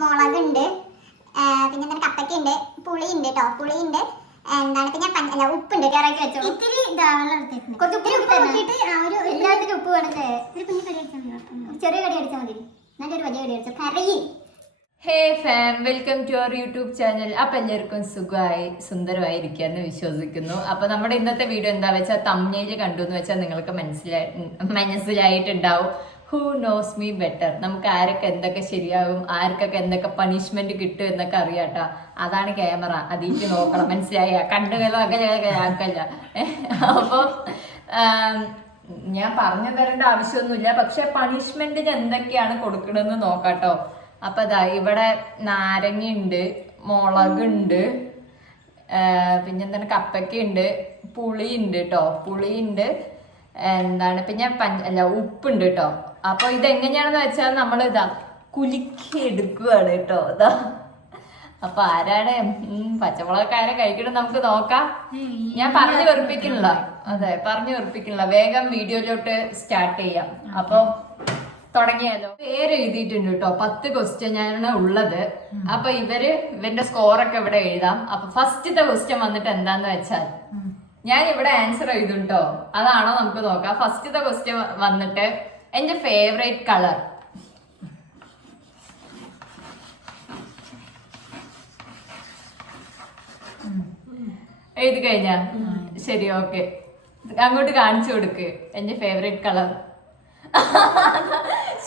മുളകുണ്ട്, പിന്നെ എന്താണ് കപ്പയ്ക്കുണ്ട്, പുളിയുണ്ട് കേട്ടോ, പുളിയുണ്ട്, എന്താണ് പിന്നെ അല്ല ഉപ്പുണ്ട്, ഇത്തിരി കുറച്ച് ഉപ്പ് നോക്കിയിട്ട് എല്ലാത്തിനും ഉപ്പ് വേണല്ലേ. ഒരു കുഞ്ഞു കടി അടിച്ചാൽ മതി, ചെറിയ കടി അടിച്ചാൽ മതി, നല്ലൊരു വലിയ കടി അടിച്ചാൽ കരയി. Hey fam, welcome to our YouTube channel. അപ്പം എല്ലാവർക്കും സുഖമായി സുന്ദരമായിരിക്കാന്ന് വിശ്വസിക്കുന്നു. അപ്പം നമ്മുടെ ഇന്നത്തെ വീഡിയോ എന്താ വെച്ചാൽ തമ്മിൽ കണ്ടു എന്ന് വെച്ചാൽ നിങ്ങൾക്ക് മനസ്സിലായിട്ടുണ്ടാവും. Who knows me better. നമുക്ക് ആരൊക്കെ എന്തൊക്കെ ശരിയാകും, ആർക്കൊക്കെ എന്തൊക്കെ പണിഷ്മെന്റ് കിട്ടും എന്നൊക്കെ അറിയാട്ടോ. അതാണ് ക്യാമറ, അതിലേക്ക് നോക്കണം. മനസ്സിലായ കണ്ടുകളോ ആക്കല്ല. അപ്പം ഞാൻ പറഞ്ഞു തരേണ്ട ആവശ്യമൊന്നുമില്ല, പക്ഷെ പണിഷ്മെന്റിന് എന്തൊക്കെയാണ് കൊടുക്കണമെന്ന് നോക്കാട്ടോ. അപ്പൊ അതാ ഇവിടെ നാരങ്ങയുണ്ട്, മുളകുണ്ട്, പിന്നെന്താണ് കപ്പയ്ക്കുണ്ട്, പുളിയുണ്ട് കേട്ടോ, പുളിയുണ്ട്, എന്താണ് പിന്നെ ഉപ്പുണ്ട് കേട്ടോ. അപ്പൊ ഇതെങ്ങനെയാണെന്ന് വെച്ചാൽ നമ്മൾ ഇതാ കുലുക്കി എടുക്കുകയാണ് കേട്ടോ. ഇതാ അപ്പൊ ആരാണ് പച്ചമുളകൊക്കെ ആരെ കഴിക്കണം നമുക്ക് നോക്കാം. ഞാൻ പറഞ്ഞു വെറുപ്പിക്കണില്ല, അതെ പറഞ്ഞു വെറുപ്പിക്കണില്ല. വേഗം വീഡിയോയിലോട്ട് സ്റ്റാർട്ട് ചെയ്യാം. അപ്പൊ തുടങ്ങിയാലോ. പേര് എഴുതിയിട്ടുണ്ട് കേട്ടോ, 10 ക്വസ്റ്റ്യൻ ആണ് ഉള്ളത്. അപ്പൊ ഇവന്റെ സ്കോറൊക്കെ ഇവിടെ എഴുതാം. അപ്പൊ ഫസ്റ്റത്തെ ക്വസ്റ്റ്യൻ വന്നിട്ട് എന്താന്ന് വെച്ചാൽ ഞാൻ ഇവിടെ ആൻസർ എഴുതും കേട്ടോ, അതാണോ നമുക്ക് നോക്കാം. ഫസ്റ്റത്തെ ക്വസ്റ്റ്യൻ വന്നിട്ട് എന്റെ ഫേവറേറ്റ് കളർ. എഴുതി കഴിഞ്ഞാ ശരി, ഓക്കെ. അങ്ങോട്ട് കാണിച്ചു കൊടുക്ക് എന്റെ ഫേവറേറ്റ് കളർ.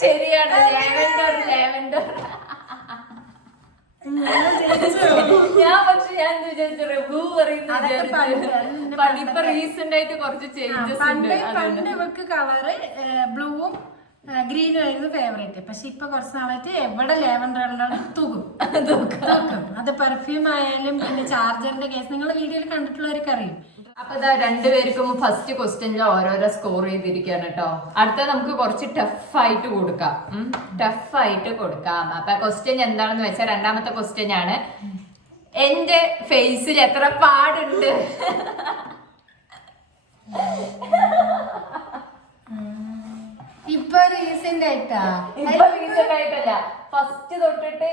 ശരിയാണ്, ലാവൻഡർ. ഞാൻ വിചാരിച്ചു ബ്ലൂ പറയുന്നത്. ഇപ്പൊ റീസെന്റ് ആയിട്ട് കുറച്ച് ചേഞ്ചസ് ഉണ്ട്. പണ്ട് ഇവർക്ക് കളറ് ബ്ലൂവും ഗ്രീനും ആയിരുന്നു ഫേവറേറ്റ്. പക്ഷെ ഇപ്പൊ കുറച്ച് നാളായിട്ട് എവിടെ ലാവൻഡർ തൂക്കും. അത് പെർഫ്യൂം ആയാലും പിന്നെ ചാർജറിന്റെ കേസ് നിങ്ങൾ വീഡിയോയിൽ കണ്ടിട്ടുള്ളവർക്ക് അറിയും. അപ്പൊ ഇതാ രണ്ടുപേർക്കും ഫസ്റ്റ് ക്വസ്റ്റ്യനിൽ ഓരോരോ സ്കോർ ചെയ്തിരിക്കുകയാണ് കേട്ടോ. അടുത്ത നമുക്ക് കുറച്ച് ടഫായിട്ട് കൊടുക്കാം. ടഫായിട്ട് കൊടുക്കാം. അപ്പൊ ക്വസ്റ്റ്യൻ എന്താണെന്ന് വെച്ചാൽ രണ്ടാമത്തെ ക്വസ്റ്റ്യൻ ആണ്, എന്റെ ഫേസിൽ എത്ര പാടുണ്ട്? ഇപ്പൊ റീസെന്റ് ആയിട്ടല്ല, ഫസ്റ്റ് തൊട്ടിട്ട്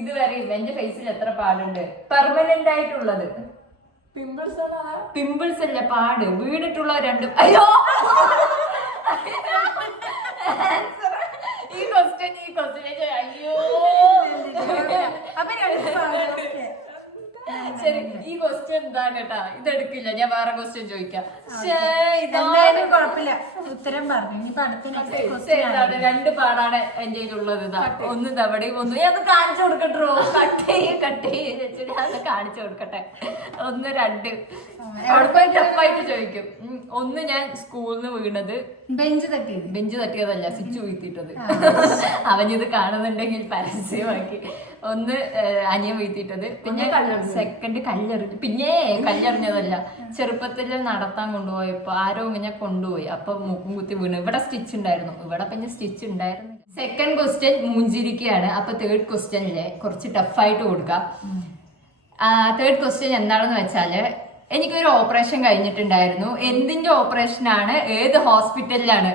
ഇതുവരെയും എന്റെ ഫേസിൽ എത്ര പാടുണ്ട്? പെർമനന്റ് ആയിട്ടുള്ളത്. പിമ്പിൾസ് അല്ല, പാട് വീണിട്ടുള്ള രണ്ടും. അയ്യോ, ഈ ക്വസ്റ്റ്യൻ അയ്യോ. ശരി, ഈ ക്വസ്റ്റ്യൻ എന്താണ് കേട്ടാ, ഇതെടുക്കില്ല. ഞാൻ വേറെ ക്വസ്റ്റ്യൻ ചോദിക്കാം. കുഴപ്പമില്ല, ഉത്തരം പറഞ്ഞു. രണ്ട് പാടാണ് എന്റെ ഉള്ളത്. ഇതാ ഒന്ന് തവണയും ഒന്ന് ഞാൻ കാണിച്ചു കൊടുക്കട്ടോ. കട്ട് ചെയ്ത് കാണിച്ചു കൊടുക്കട്ടെ. ഒന്ന് രണ്ട് ടഫായിട്ട് ചോദിക്കും. ഒന്ന് ഞാൻ സ്കൂളിൽ നിന്ന് വീണത് ബെഞ്ച് തട്ടിയതല്ല, സ്വിച്ച് വീഴ്ത്തിയിട്ടത്. അവനിത് കാണുന്നുണ്ടെങ്കിൽ പരസ്യമാക്കി. ഒന്ന് അനിയൻ വീഴ്ത്തിയിട്ടത്. പിന്നെ സെക്കൻഡ് കല്ലെറിഞ്ഞു. പിന്നെ കല്ലെറിഞ്ഞതല്ല, ചെറുപ്പത്തിൽ നടത്താൻ കൊണ്ടുപോയപ്പോ ആരോ ഇങ്ങനെ കൊണ്ടുപോയി, അപ്പൊ മൂക്കും കുത്തി വീണു. ഇവിടെ സ്റ്റിച്ച് ഉണ്ടായിരുന്നു, ഇവിടെ പിന്നെ സ്റ്റിച്ച് ഉണ്ടായിരുന്നു. സെക്കൻഡ് ക്വസ്റ്റ്യൻ മൂഞ്ചിരിക്കുകയാണ്. അപ്പൊ തേർഡ് ക്വസ്റ്റ്യനിലെ കുറച്ച് ടഫായിട്ട് കൊടുക്കാം. തേർഡ് ക്വസ്റ്റ്യൻ എന്താണെന്ന് വെച്ചാല്, എനിക്കൊരു ഓപ്പറേഷൻ കഴിഞ്ഞിട്ടുണ്ടായിരുന്നു. എന്തിന്റെ ഓപ്പറേഷനാണ്, ഏത് ഹോസ്പിറ്റലിലാണ്?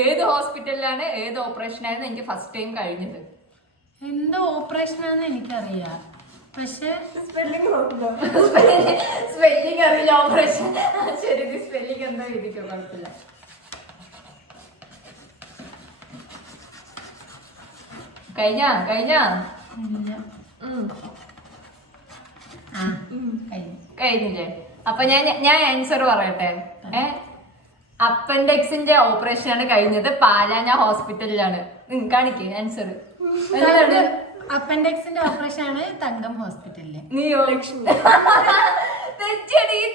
ഏത് ഹോസ്പിറ്റലിലാണ്, ഏത് ഓപ്പറേഷനായിരുന്നു എനിക്ക് ഫസ്റ്റ് ടൈം കഴിഞ്ഞത്? എന്തോ ഓപ്പറേഷനാണെന്ന് എനിക്കറിയാം, പക്ഷെ സ്പെല്ലിംഗ് അറിയില്ല. ഓപ്പറേഷൻ ശരി, സ്പെല്ലിംഗ് എന്താ എഴുതിക്കോ, കുഴപ്പമില്ല. കഴിഞ്ഞില്ലേ? അപ്പൊ ഞാൻ ആൻസർ പറയട്ടെ. അപ്പൻഡിക്സിന്റെ ഓപ്പറേഷൻ ആണ് കഴിഞ്ഞത്, പാലാന ഹോസ്പിറ്റലിലാണ്. കാണിക്കേ ആൻസർ. അപ്പൻഡിക്സിന്റെ ഓപ്പറേഷൻ ആണ് തങ്കം ഹോസ്പിറ്റലില്. നീയോ?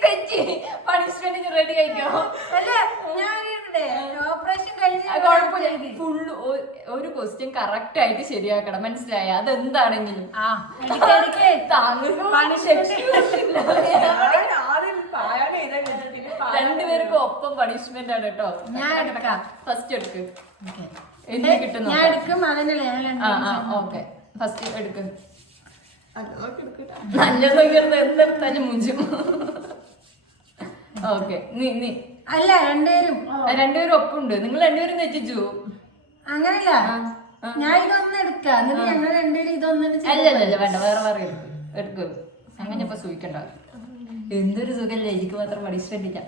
തെറ്റി. പണിഷ്മെന്റ് റെഡി ആയിക്കോ. അല്ല, ഞാൻ ഓപ്പറേഷൻ കുഴപ്പമില്ല. ഫുള്ള് ഒരു ക്വസ്റ്റ്യൻ കറക്റ്റ് ആയിട്ട് ശരിയാക്കണം, മനസ്സിലായ? അതെന്താണെങ്കിലും രണ്ടുപേർക്കും ഒപ്പം പണിഷ്മെന്റ് ആണ് കേട്ടോ. ഞാൻ ഫസ്റ്റ് എടുക്ക്. എന്ത് കിട്ടുന്നു? ഞാൻ എടുക്കും. ഓക്കെ, ഫസ്റ്റ് എടുക്ക്. നല്ലത് എന്തെടുത്താലും മുഞ്ചും. ഓക്കെ, നീ അല്ല രണ്ടുപേരും രണ്ടുപേരും ഒപ്പുണ്ട്. നിങ്ങൾ രണ്ടുപേരും തെറ്റിച്ചു. അങ്ങനല്ല, ഞാൻ ഇതൊന്നും എടുക്കാം എന്നിട്ട് ഞങ്ങൾ രണ്ടുപേരും ഇതൊന്നും. അല്ലല്ല വേണ്ട, വേറെ വേറെ എടുക്കും. അങ്ങനെ ഇപ്പൊ സൂഹിക്കണ്ട. എന്തൊരു സുഖല്ലേ, എനിക്ക് മാത്രം പഠിച്ചിട്ടില്ല.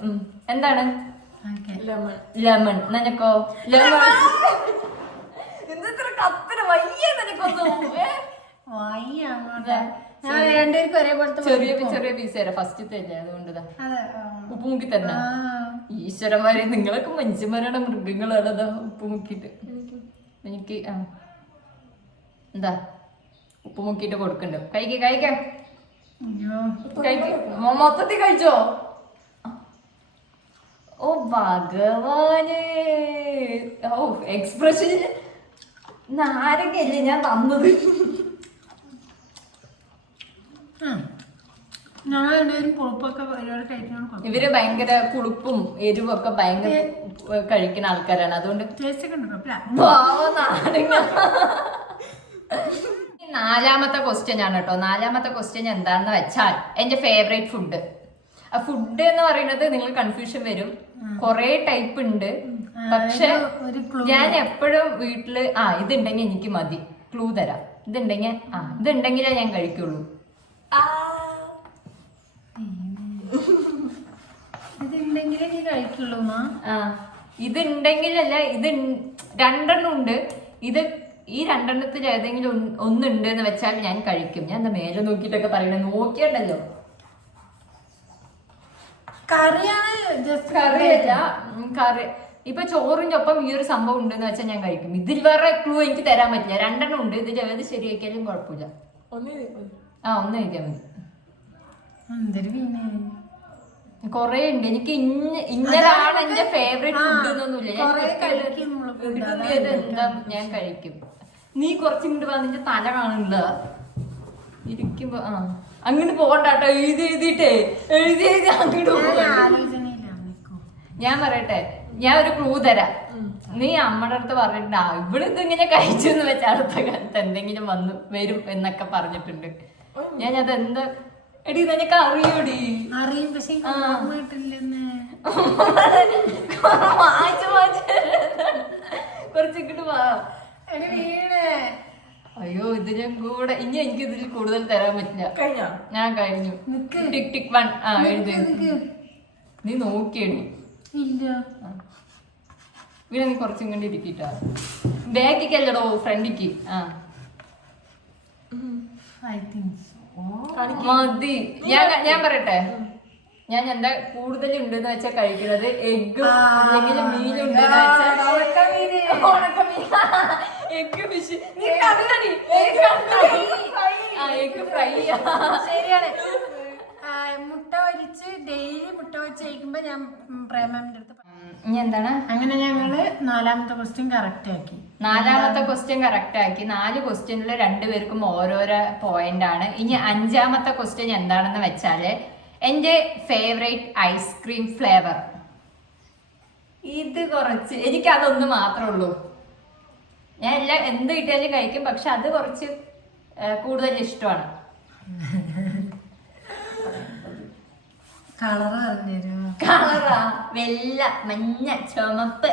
എന്താണ്? ലെമൺ. നിനക്കോ? ലെമൺ. എന്തെത്ര കത്തിന് വയ്യ നിനക്കൊന്നും. ഞാൻ രണ്ടുപേർക്കും ഒരേപോലത്തെ ചെറിയ ചെറിയ പീസ് തരാം. ഫസ്റ്റത്തെ അല്ലേ, അതുകൊണ്ട് ഉപ്പ് മുക്കി തന്നെ. ഈശ്വരന്മാരെ, നിങ്ങളൊക്കെ മനുഷ്യന്മാരാണ്, മൃഗങ്ങളാണ്. ഉപ്പ് മുക്കിട്ട് എനിക്ക് എന്താ ഉപ്പ് മുക്കിട്ട് കൊടുക്കണ്ടോ? കഴിക്കാം. മൊത്തത്തിൽ കഴിച്ചോ? ഓ ഭഗവാന്, ഓ എക്സ്പ്രഷൻ നാരങ്ങയല്ലേ ഞാൻ തന്നത്. ഇവര് ഭയങ്കര പുളിപ്പും എരിവും ഒക്കെ ഭയങ്കര കഴിക്കുന്ന ആൾക്കാരാണ്, അതുകൊണ്ട് നാലാമത്തെ ക്വസ്റ്റ്യൻ ആണ് കേട്ടോ. നാലാമത്തെ ക്വസ്റ്റ്യൻ എന്താണെന്ന് വെച്ചാൽ എന്റെ ഫേവറേറ്റ് ഫുഡ്. ആ ഫുഡ് എന്ന് പറയുന്നത് നിങ്ങൾ കൺഫ്യൂഷൻ വരും, കൊറേ ടൈപ്പ് ഉണ്ട്. പക്ഷെ ഞാൻ എപ്പോഴും വീട്ടില് ഇതുണ്ടെങ്കിൽ എനിക്ക് മതി. ക്ലൂ തരാം. ഇതുണ്ടെങ്കിലേ ഞാൻ കഴിക്കുള്ളൂ. ഇതുണ്ടെങ്കിലല്ല, ഇത് രണ്ടെണ്ണം ഉണ്ട്. ഈ രണ്ടെണ്ണത്തിൽ ഏതെങ്കിലും ഒന്നുണ്ട് എന്ന് വെച്ചാൽ ഞാൻ കഴിക്കും. ഞാൻ എന്താ മേലെ നോക്കിട്ടൊക്കെ പറയണേ, നോക്കിയണ്ടല്ലോ. കറിയല്ല, കറി. ഇപ്പൊ ചോറിന്റെ ഒപ്പം ഈ ഒരു സംഭവം ഉണ്ടെന്ന് വെച്ചാൽ ഞാൻ കഴിക്കും. ഇതിൽ വേറെ ക്ലൂ എനിക്ക് തരാൻ പറ്റില്ല. രണ്ടെണ്ണം ഉണ്ട്. ഇതിൽ ഏത് ശരിയാക്കിയാലും കുഴപ്പമില്ല. ഒന്ന് കഴിക്കാൻ മതി. കൊറേ ഉണ്ട്. എനിക്ക് ഇന്നതാണ് എന്റെ ഫേവറേറ്റ് ഫുഡ് എന്നൊന്നുമില്ല. എന്താ ഞാൻ കഴിക്കും. നീ കുറച്ചിങ്ങോട്ട് വന്ന് നിന്റെ തല കാണില്ല ഇരിക്കുമ്പോ. അങ്ങോട്ട് പോകണ്ടാട്ടോ. എഴുതി അങ്ങോട്ട് പോകണ്ട. ഞാൻ പറയട്ടെ, ഞാൻ ഒരു ക്ലൂ തരാം. നീ അമ്മയുടെ അടുത്ത് പറഞ്ഞിട്ടുണ്ടാ ഇവിടെ ഇതിങ്ങനെ കഴിച്ചു എന്ന് വെച്ചാൽ അടുത്ത കാലത്ത് എന്തെങ്കിലും വരും എന്നൊക്കെ പറഞ്ഞിട്ടുണ്ട്. ഞാൻ അതെന്താ എടി നിനക്ക് അറിയോടി? അറിയും, പക്ഷെ കുറച്ചിങ്ങോട്ട് വാ. അയ്യോ, ഇതിനും കൂടെ ഇനി എനിക്ക് ഇതിൽ കൂടുതൽ തരാൻ പറ്റില്ല. ഞാൻ കഴിഞ്ഞു. ടിക് ടിക് 1 എഴുതി. നീ നോക്കിയടി. പിന്നെ നീ കുറച്ചിങ്ങോട്ട് ഇരിക്കിട്ടാ. ബാക്കിക്കല്ലടോ, ഫ്രണ്ടിക്ക്. മതി. ഞാൻ പറയട്ടെ, ഞാൻ എന്താ കൂടുതൽ ഉണ്ടെന്ന് വെച്ചാൽ കഴിക്കുന്നത് എഗ് അല്ലെങ്കിൽ മീനുണ്ടെന്ന് വെച്ചാൽ ഉണക്കമീൻ, എഗ് ഫിഷ്. Egg fry. ശരിയാണ്. മുട്ട പൊരിച്ച് ഡെയിലി മുട്ട പൊരിച്ച് കഴിക്കുമ്പോ ഞാൻ പ്രേമന്റെ അടുത്ത് ഇനി എന്താണ്? അങ്ങനെ ഞങ്ങള് നാലാമത്തെ ക്വസ്റ്റ്യൻ കറക്റ്റ് ആക്കി. 4 ക്വസ്റ്റ്യനിൽ രണ്ടുപേർക്കും ഓരോരോ പോയിന്റ് ആണ്. ഇനി 5ാമത്തെ ക്വസ്റ്റ്യൻ എന്താണെന്ന് വെച്ചാല് എന്റെ ഫേവറേറ്റ് ഐസ്ക്രീം ഫ്ലേവർ. ഇത് കുറച്ച് എനിക്ക് അതൊന്ന് മാത്രമേ ഉള്ളൂ. ഞാൻ എല്ലാം എന്ത് കിട്ടിയാലും കഴിക്കും, പക്ഷെ അത് കുറച്ച് കൂടുതൽ ഇഷ്ടമാണ്. കളറാ വെള്ള, മഞ്ഞ, ചുമപ്പ്.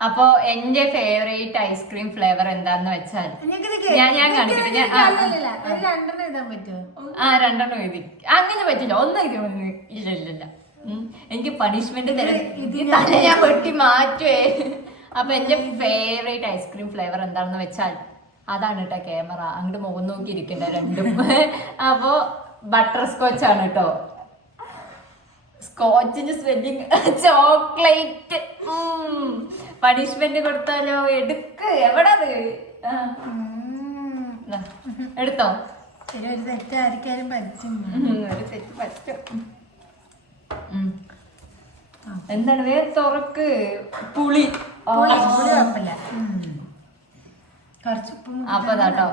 അപ്പോ എന്റെ ഫേവറേറ്റ് ഐസ്ക്രീം ഫ്ലേവർ എന്താന്ന് വെച്ചാൽ ഞാൻ കാണിക്കട്ടെ. 2 എഴുതി. അങ്ങനെ പറ്റില്ല, 1 എഴുതി. ഇല്ല എനിക്ക് പണിഷ്മെന്റ് തരാൻ ഞാൻ വെട്ടി മാറ്റുവേ. അപ്പൊ എന്റെ ഫേവറേറ്റ് ഐസ്ക്രീം ഫ്ലേവർ എന്താണെന്ന് വെച്ചാൽ അതാണ് കേട്ടോ. ക്യാമറ അങ്ങോട്ട് മുഖം നോക്കി ഇരിക്കണ്ട രണ്ടും. അപ്പോ ബട്ടർ സ്കോച്ച് ആണ് കേട്ടോ. സ്കോച്ചിന്റെ സ്പെല്ലിങ് ചോക്ലേറ്റ്. പണിഷ്മെന്റ് കൊടുത്താലോ? എടുക്ക്. എവിടെ എടുത്തോ? ഒരു തെറ്റായിരിക്കാനും പറ്റും. ഒരു തെറ്റ് പറ്റും. എന്താണ്? വേറെ തുറക്ക്. പുളി. അപ്പൊ അതാട്ടോ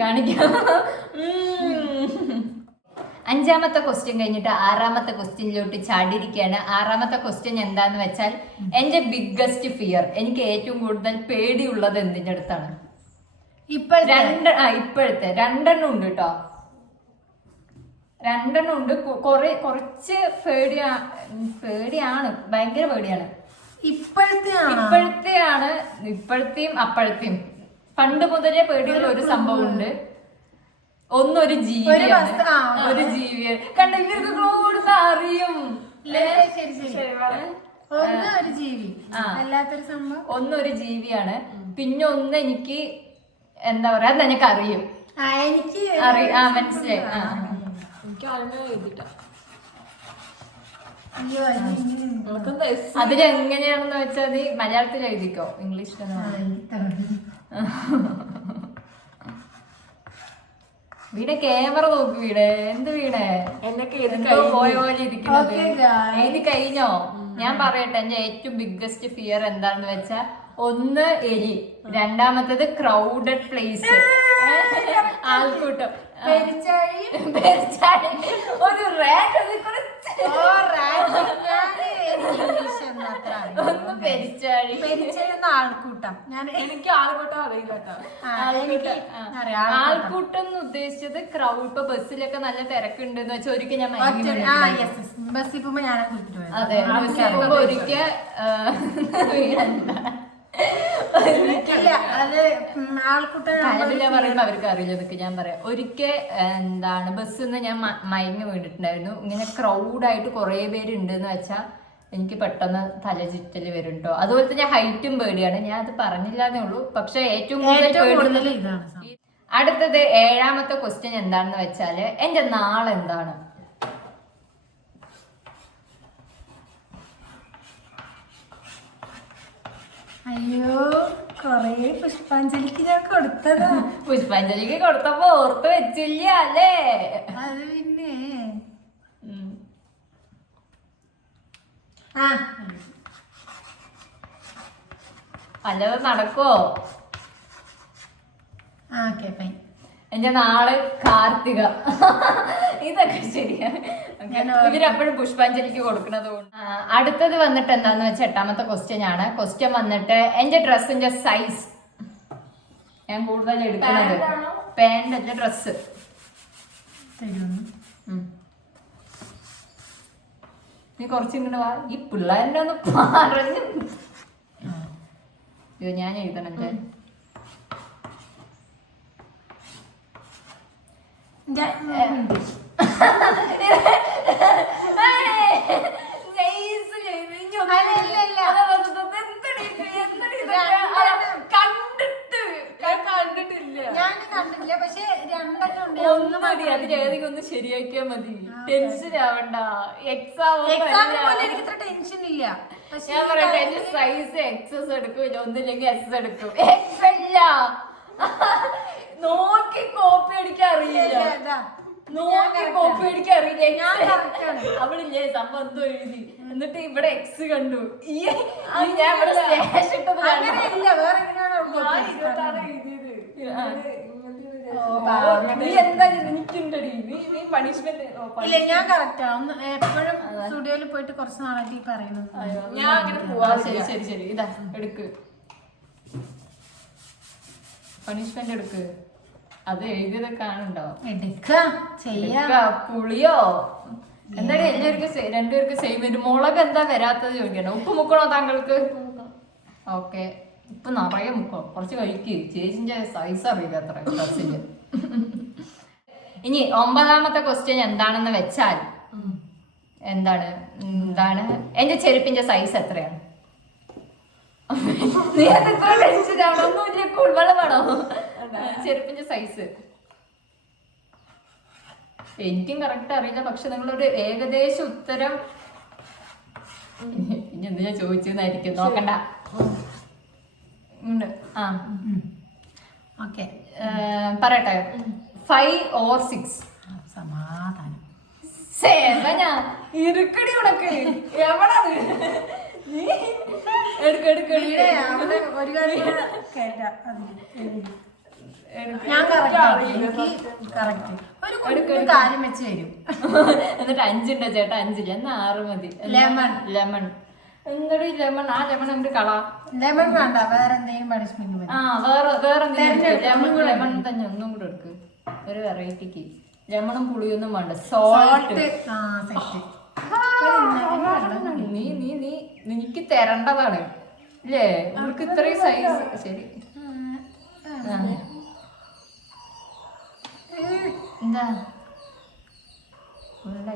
കാണിക്കാം. 5ാമത്തെ ക്വസ്റ്റ്യൻ കഴിഞ്ഞിട്ട് 6ാമത്തെ ക്വസ്റ്റ്യനിലോട്ട് ചാടിയിരിക്കുകയാണ്. 6ാമത്തെ ക്വസ്റ്റ്യൻ എന്താന്ന് വെച്ചാൽ എന്റെ ബിഗ്ഗസ്റ്റ് ഫിയർ, എനിക്ക് ഏറ്റവും കൂടുതൽ പേടിയുള്ളത് എന്തിന്റെ അടുത്താണ്? ഇപ്പോഴത്തെ 2 ഉണ്ട് കേട്ടോ, 2 ഉണ്ട്. കുറച്ച് പേടിയാണ്, ഭയങ്കര പേടിയാണ്. ഇപ്പോഴത്തെയും അപ്പോഴത്തെയും പണ്ട് മുതലേ പേടിയുള്ള ഒരു സംഭവം ഉണ്ട്. ഒന്നൊരു ജീവിയാണ്, ഒരു ജീവിയാണ്. കണ്ട ഇവർക്ക് കൂടുതൽ അറിയും. ഒന്നൊരു ജീവിയാണ്, പിന്നെ ഒന്ന് എനിക്ക് എന്താ പറയാ, അത് എനിക്ക് അറിയും. മനസ്സിലായി. അതിലെങ്ങനെയാണെന്ന് വെച്ചാൽ മലയാളത്തിൽ എഴുതിക്കോ, ഇംഗ്ലീഷിലൊന്നും. വീടെ ക്യാമറ നോക്കി വീടെ, എന്ത് വീടെ പോയ പോലെ ഇരിക്കുന്നത്. എഴുതി കഴിഞ്ഞോ? ഞാൻ പറയട്ടെ, എന്റെ ഏറ്റവും ബിഗ്ഗസ്റ്റ് ഫിയർ എന്താണെന്ന് വെച്ചാ, ഒന്ന് എലി, 2ാമത്തേത് ക്രൗഡഡ് പ്ലേസ്, ആൾക്കൂട്ടം, ഒരു ആൾക്കൂട്ടം. എനിക്ക് ആൾക്കൂട്ടം അറിയില്ല. ആൾക്കൂട്ടം എന്ന് ഉദ്ദേശിച്ചത് ക്രൗഡ്. ഇപ്പൊ ബസ്സിലൊക്കെ നല്ല തിരക്കുണ്ടെന്ന് വെച്ചാൽ ഒരിക്കൽ ഞാൻ ബസ്സിൽ പോകുമ്പോ ഞാൻ അതെ ഒരിക്കൽ പറയുമ്പോ അവർക്ക് അറിയില്ല. ഇതൊക്കെ ഞാൻ പറയാം. ഒരിക്കൽ എന്താണ് ബസ്സിൽ നിന്ന് ഞാൻ മയങ്ങി വീണിട്ടുണ്ടായിരുന്നു. ഇങ്ങനെ ക്രൗഡായിട്ട് കുറെ പേരുണ്ട് എന്ന് വെച്ചാൽ എനിക്ക് പെട്ടെന്ന് തലചുറ്റല് വരും കേട്ടോ. അതുപോലെ തന്നെ ഹൈറ്റും പേടിയാണ്. ഞാൻ അത് പറഞ്ഞില്ലാന്നേ ഉള്ളൂ. പക്ഷെ ഏറ്റവും കൂടുതൽ ഇതാണ്. അടുത്തത് 7ാമത്തെ ക്വസ്റ്റ്യൻ എന്താണെന്ന് വെച്ചാല്, എന്റെ നാളെന്താണ്? അയ്യോ, കൊറേ പുഷ്പാഞ്ജലിക്ക് ഞാൻ കൊടുത്തതാ. പുഷ്പാഞ്ജലിക്ക് കൊടുത്തപ്പോ ഓർത്ത് വെച്ചില്ല അല്ലേ? അത് പിന്നെ അല്ലാതെ നടക്കുവോ? എന്റെ നാള് കാർത്തിക. ഇതൊക്കെ ശരിയാണ്. ഇവരെപ്പോഴും പുഷ്പാഞ്ജലിക്ക് കൊടുക്കുന്നത് കൊണ്ട്. അടുത്തത് വന്നിട്ട് എന്താന്ന് വെച്ചാൽ 8ാമത്തെ ക്വസ്റ്റ്യൻ ആണ്. ക്വസ്റ്റ്യൻ വന്നിട്ട് എന്റെ ഡ്രസ്സിന്റെ സൈസ്. ഞാൻ കൂടുതൽ എടുക്കുന്നത് പാന്റ് അല്ല, ഡ്രസ്സ്. നീ കുറച്ചിങ്ങോട്ട് വാ. ഈ പിള്ളേരുടെ ഒന്ന് പറഞ്ഞു. ഞാൻ എഴുതണല്ലേ. ഒന്ന് ശരിയാക്കിയാ മതി. ടെൻഷൻ ആവണ്ട. എക്സാം ടെൻഷൻ ഇല്ല. ഞാൻ പറയട്ടെ, എന്റെ സൈസ് എക്സസ് എടുക്കും, ഒന്നില്ലെങ്കിൽ എസ് എടുക്കും. എക്സ് അല്ല, നോക്കി കോപ്പി അടിക്കാൻ അറിയില്ല. കോപ്പി അടിക്കാൻ അറിയില്ല. അവളില്ലേ സംഭവം എന്തോ എഴുതി, എന്നിട്ട് ഇവിടെ എക്സ് കണ്ടു. ഞാൻ ഇവിടെ സ്ലാഷ് ഇട്ടത് ഞാൻ കറക്റ്റാ. എപ്പോഴും സ്റ്റുഡിയോയിൽ പോയിട്ട് കുറച്ച് നാളായിട്ട് ഈ പറയുന്നത്. ഞാൻ അങ്ങനെ പോവാ. ശരി ശരി ശരി, ഇതാ എടുക്ക്, പണിഷ്മെന്റ് എടുക്ക്. അത് എഴുതിയതൊക്കെ കാണുന്നുണ്ടോ? പുളിയോ എന്തായാലും എല്ലാവർക്കും 2 പേർക്ക് സെയിം വരും. മുളക് എന്താ വരാത്തത് ചോദിക്കണോ? ഉപ്പ് മുക്കണോ താങ്കൾക്ക്? ഓക്കെ, ഉപ്പ് നിറയെ മുക്കോ, കുറച്ച് കഴിക്ക്. ചേച്ചിന്റെ സൈസ് അറിയില്ല അത്ര ഡ്രസ്സിന്റെ. ഇനി 9ാമത്തെ ക്വസ്റ്റ്യൻ എന്താണെന്ന് വെച്ചാൽ, എന്താണ് എന്റെ ചെരുപ്പിന്റെ സൈസ് എത്രയാണ്? നീ അതെത്ര ടെൻഷനാണോ? ഒന്നുമില്ല, കുൾവെള്ളം വേണോ? ചെരുപ്പിന്റെ സൈസ് എനിക്കും കറക്റ്റ് അറിയില്ല. പക്ഷെ നിങ്ങളൊരു ഏകദേശ ഉത്തരം ഇനി എന്ത് ഞാൻ ചോദിച്ചെന്നായിരിക്കും, നോക്കണ്ട. ഓക്കെ, പറയട്ടെ. 5 or 6? സമാധാനം. 7 ഇറുക്കടി ഉണക്ക്. എവിടാ ഒരു കാര്യം ഞാൻ കറക്റ്റ് ഒരു കുഞ്ഞു കാര്യം വെച്ച് വരും. എന്നിട്ട് 5 ഉണ്ട് ചേട്ടാ, 5 എന്നാ 6 മതി. ലെമൺ ലെമൺ എന്തൊരു ലെമൺ, ആ ലെമൺ ഉണ്ട് കള. ലെമൺ വേണ്ട, വേറെ എന്തെങ്കിലും പണിഷ്മെന്റ്. ആ വേറെ ലെമൺ തന്നെ ഒന്നും കൂടെ എടുക്ക്, ഒരു വെറൈറ്റിക്ക്. ലെമണും പുളിയൊന്നും വേണ്ട, സോൾട്ട്. നീ നീ നീ നിനക്ക് തരേണ്ടതാണ് ഇല്ലേ, നിനക്ക് ഇത്രയും സൈസ്. ശരി എന്താ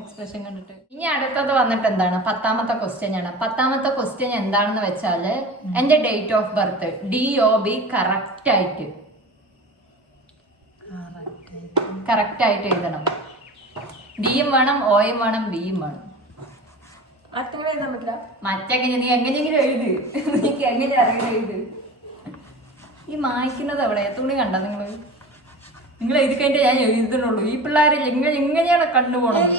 എക്സ്പ്രഷൻ കണ്ടിട്ട്. ഇനി അടുത്തത് വന്നിട്ട് എന്താണ്, 10ാമത്തെ ക്വസ്റ്റ്യൻ ആണ്. 10ാമത്തെ ക്വസ്റ്റ്യൻ എന്താണെന്ന് വെച്ചാല് എന്റെ date of birth DOB correct ആയിട്ട് എഴുതണം. ഡിയും വേണം, ഓയും വേണം, ബിയും വേണം. മറ്റെങ്ങനെ നീ എങ്ങനെയെങ്കിലും എഴുത്, നിനക്ക് എങ്ങനെ അറിയാൻ എഴുത്. ഈ മായ്ക്കുന്നത് എവിടെയാ, തുണി കണ്ട നിങ്ങൾ എഴുതി കഴിഞ്ഞാൽ ഞാൻ എഴുതണുള്ളൂ. ഈ പിള്ളേരെ എങ്ങനെയാണ് കണ്ടുപോണത്.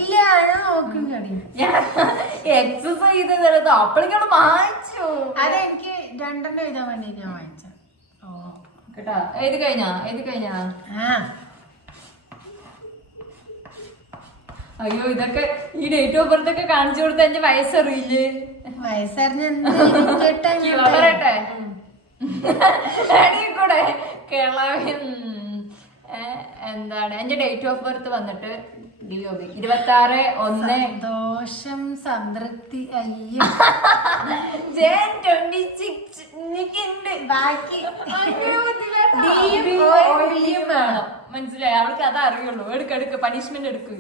എക്സസൈസ് ചെയ്ത് തരുന്നത് അപ്പോഴേക്കോട് മായ്ച്ചു. അതെനിക്ക് 2 എഴുതാൻ വേണ്ടി ഞാൻ വായിച്ച. കേട്ടാ, എഴുതി കഴിഞ്ഞാ അയ്യോ ഇതൊക്കെ ഈ ഡേറ്റ് ഓഫ് ബർത്ത് ഒക്കെ കാണിച്ചു കൊടുത്ത എന്റെ വയസ്സറിയില്ലേ. പറയട്ടെ കൂടെ കിളവൻ. എന്താണ് എന്റെ ഡേറ്റ് ഓഫ് ബർത്ത് വന്നിട്ട് DOB 26/1. ദോഷം സംതൃപ്തി. അയ്യോ Jan 26 എനിക്കുണ്ട് ബാക്കി. മനസ്സിലായി, അവൾക്ക് അത് അറിയുള്ളൂ. എടുക്ക് പണിഷ്മെന്റ് എടുക്ക്.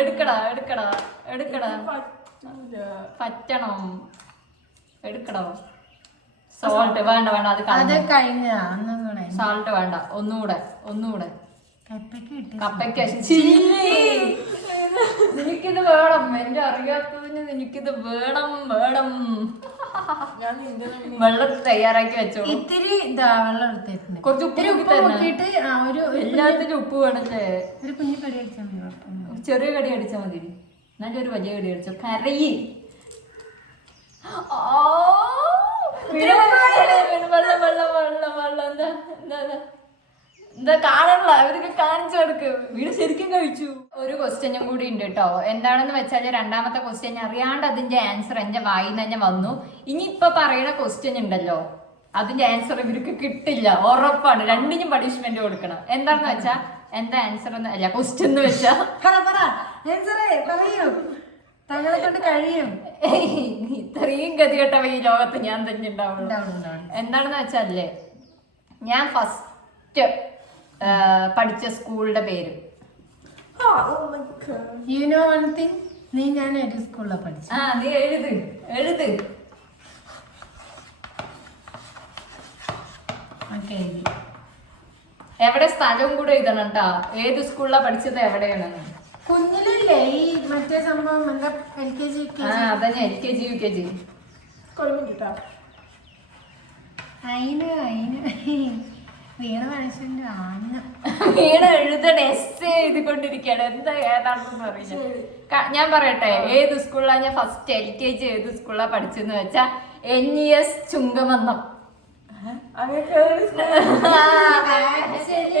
എടുക്കടാ പറ്റണം, എടുക്കടോ. സോൾട്ട് വേണ്ട, അത് കഴിഞ്ഞ സോൾട്ട് വേണ്ട. ഒന്നുകൂടെ കപ്പയ്ക്ക നിനക്കിത് വേണം. എന്റെ അറിയാത്തതിന് നിനക്കിത് വേണം. വെള്ളം തയ്യാറാക്കി വെച്ചോളൂ. ഇത്തിരി വെള്ളം എടുത്തിട്ടുണ്ട്. കുറച്ച് ഉപ്പ് എല്ലാത്തിനും ഉപ്പ് വേണല്ലേ. ഒരു കുഞ്ഞു കടി അടിച്ചാൽ മതി, ചെറിയ കടി അടിച്ചാൽ മതി. നല്ലൊരു വലിയ കടി അടിച്ചോ. കരയി എന്താ കാണുള്ള അവർക്ക് കാണിച്ചു കൊടുക്ക്. വീട് ശരിക്കും കഴിച്ചു. ഒരു ക്വസ്റ്റ്യനും കൂടി ഉണ്ട് കേട്ടോ. എന്താണെന്ന് വെച്ചാൽ 2ാമത്തെ ക്വസ്റ്റ്യൻ അറിയാണ്ട് അതിന്റെ ആൻസർ എന്റെ വായിന്ന് തന്നെ വന്നു. ഇനി ഇപ്പൊ പറയുന്ന ക്വസ്റ്റ്യൻ ഉണ്ടല്ലോ, അതിന്റെ ആൻസർ ഇവർക്ക് കിട്ടില്ല, ഉറപ്പാണ്. 2നും പണിഷ്മെന്റ് കൊടുക്കണം. എന്താണെന്ന് വെച്ചാ എന്താ ആൻസർ അല്ല ക്വസ്റ്റ്യൻ എന്ന് വെച്ചാ തങ്ങളെ കൊണ്ട് കഴിയും. ഇത്രയും ഗതികെട്ട ഈ ലോകത്ത് ഞാൻ തന്നെ ഉണ്ടാവുള്ളൂ. എന്താണെന്ന് വെച്ചാലേ, ഞാൻ ഫസ്റ്റ് പഠിച്ച സ്കൂളിന്റെ പേര്. You know one thing? ഞാൻ ഒരു സ്കൂളിലാണ് പഠിച്ചത്. നീ എഴുത്. എവിടെ സ്ഥലവും കൂടെ എഴുതണം കേട്ടാ, ഏത് സ്കൂളിലാണ് പഠിച്ചത് എവിടെയാണ്. കുഞ്ഞിലല്ലേ ഈ മറ്റേ സംഭവം എന്താ LKG അതന്നെ LKG UKG. വീണ മനുഷ്യന്റെ വീണ എഴുതണ എസ് എഴുതിക്കൊണ്ടിരിക്കുകയാണ്. എന്താ ഏതാണെന്ന് അറിയില്ല. ഞാൻ പറയട്ടെ ഏത് സ്കൂളിലാണ് ഞാൻ ഫസ്റ്റ് LKG ഏത് സ്കൂളിലാണ് പഠിച്ചെന്ന് വെച്ചാ NES ചുങ്കമന്നം.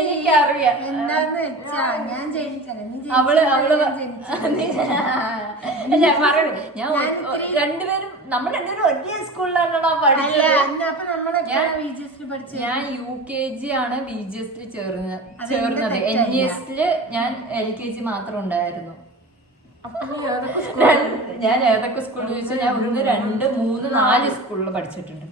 എനിക്കറിയാം. എന്താന്ന് വെച്ചാ ഞാൻ അവള് ഞാൻ പറയണു, ഞാൻ രണ്ടുപേരും നമ്മൾ രണ്ടുപേരും ഒരേ സ്കൂളിലാണോ പഠിച്ചത്. ഞാൻ UKG ആണ് VGS ചേർന്നത്. NES ഞാൻ LKG മാത്രം ഉണ്ടായിരുന്നു. ഞാൻ ഏതൊക്കെ സ്കൂളിൽ ചോദിച്ചാൽ ഞാൻ 1, 2, 3, 4 സ്കൂളിൽ പഠിച്ചിട്ടുണ്ട്.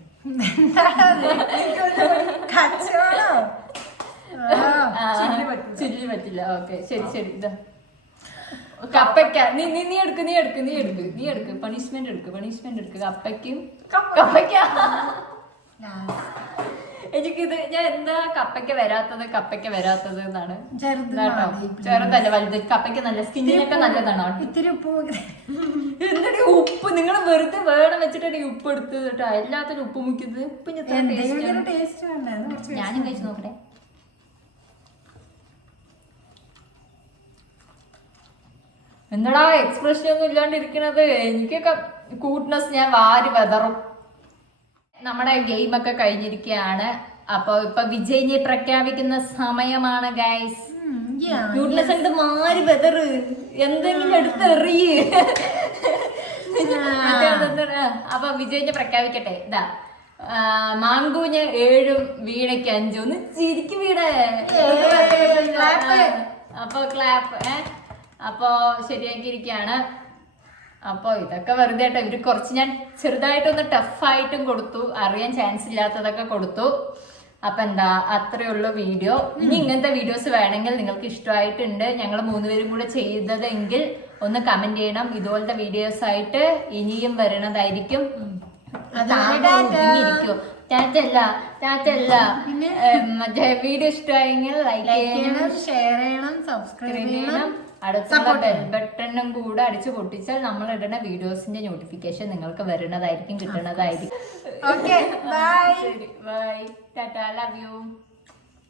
ചില്ലി പറ്റില്ല. ഓക്കെ ശരി. ഇതാ കപ്പയ്ക്ക. നീ എടുക്ക് പണിഷ്മെന്റ് എടുക്ക്. കപ്പയ്ക്ക എനിക്കിത് ഞാൻ എന്താ കപ്പയ്ക്ക വരാത്തത് എന്നാണ്. ചെറുതല്ല വലുത്. കപ്പയ്ക്ക നല്ല സ്കിന്നിനൊക്കെ നല്ലതാണ്. ഇത്തിരി ഉപ്പ് എന്തൊരു ഉപ്പ് നിങ്ങൾ വെറുതെ വേണം വെച്ചിട്ട് ഉപ്പ് എടുത്ത് കേട്ടോ. എല്ലാത്തിനും ഉപ്പ് മുക്കുന്നത്. ഞാനും കഴിച്ചു നോക്കട്ടെ. എന്താടാ എക്സ്പ്രഷൻ ഒന്നും ഇല്ലാണ്ടിരിക്കണത്. എനിക്കൊക്കെ കൂട്ട്നെസ് ഞാൻ വാരി വെതറും. നമ്മുടെ ഗെയിമൊക്കെ കഴിഞ്ഞിരിക്കുകയാണ്. അപ്പൊ ഇപ്പൊ വിജയിനെ പ്രഖ്യാപിക്കുന്ന സമയമാണ് ഗൈസ്. ക്യൂട്ട്നെസ് ഉണ്ട് മാറി വെതർ എന്തെങ്കിലും എടുത്തെറിയ്. അപ്പൊ വിജയിനെ പ്രഖ്യാപിക്കട്ടെ. ഇതാ മാങ്കൂന് 7 വീണയ്ക്ക് 5. ഒന്ന് ചിരിക്കും വീട്. അപ്പൊ ക്ലാപ്പ്. അപ്പൊ ശരിയാക്കിയിരിക്കുകയാണ്. അപ്പൊ ഇതൊക്കെ വെറുതെ ആയിട്ട് ഇവര് കുറച്ച് ഞാൻ ചെറുതായിട്ടൊന്ന് ടഫായിട്ടും കൊടുത്തു, അറിയാൻ ചാൻസ് ഇല്ലാത്തതൊക്കെ കൊടുത്തു. അപ്പൊ എന്താ അത്രയേ ഉള്ളൂ വീഡിയോ. ഇനി ഇങ്ങനത്തെ വീഡിയോസ് വേണമെങ്കിൽ നിങ്ങൾക്ക് ഇഷ്ടമായിട്ടുണ്ട് ഞങ്ങൾ 3 പേരും കൂടെ ചെയ്തതെങ്കിൽ ഒന്ന് കമന്റ് ചെയ്യണം. ഇതുപോലത്തെ വീഡിയോസ് ആയിട്ട് ഇനിയും വരണതായിരിക്കും. മറ്റേ വീഡിയോ ഇഷ്ടമായെങ്കിൽ ലൈക്ക് ചെയ്യണം, ഷെയർ ചെയ്യണം, സബ്സ്ക്രൈബ് ചെയ്യണം. അടുത്തുള്ള ബെൽ ബട്ടണും കൂടെ അടിച്ചു പൊട്ടിച്ചാൽ നമ്മൾ ഇടുന്ന വീഡിയോസിന്റെ നോട്ടിഫിക്കേഷൻ നിങ്ങൾക്ക് വരുന്നതായിരിക്കും, കിട്ടുന്നതായിരിക്കും. Okay bye. ശരി ബൈ, ടാറ്റാ, ലവ് യു.